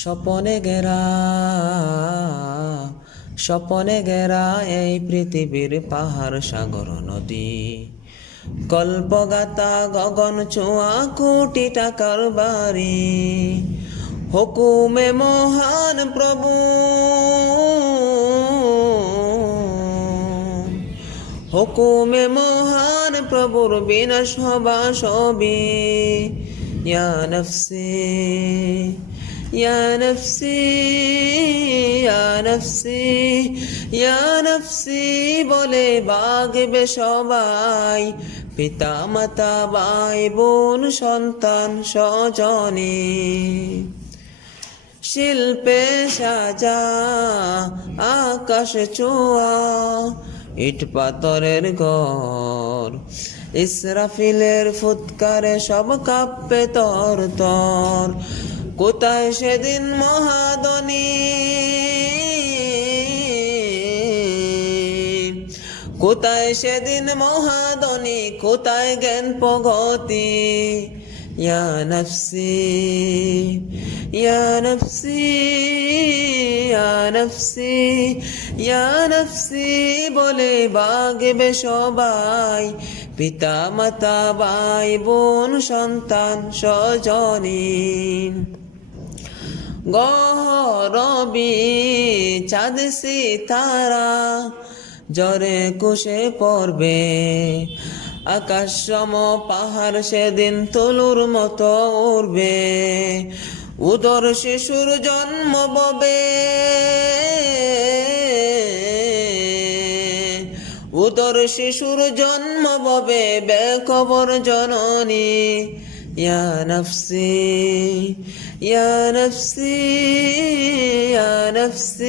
স্বপনে গেরা এই পৃথিবীর পাহাড় সাগর নদী, কল্পগাতা গগন ছোঁয়া কোটি টাকার বাড়ি, হুকুমে মহান প্রভু, হুকুমে মহান প্রভুর বিনাশ হবা সবই। ইয়া নফসি ইয়া নফসি ইয়া নফসি ইয়া নফসি বলে বাগবে সবাই, পিতা মাতা ভাই বোন সন্তান স্বজনে। শিল্পে সাজা আকাশ ছোঁয়া ইট পাথরের ঘর, ইসরাফিলের ফুৎকারে সব কাঁপে তর তর। কোথায় সেদিন মহাদনী, কোথায় সেদিন মহাদনী, কোথায় জ্ঞান প্রগতি। ইয়া নফসি ইয়া নফসি ইয়া নফসি ইয়া নফসি বলে বাগবে সবাই, পিতা মাতা ভাই বোন সন্তান স্বজনী। গহরবি চাঁদ সিতারা জ্বরে কুশে পড়বে, আকাশ সম পাহাড় সেদিন তুলুর মতো উড়বে। উদর শিশুর জন্ম ববে, উদর শিশুর জন্ম ববে বেখবর জননী। ইয়া নফসি ইয়া নফসি ইয়া নফসি।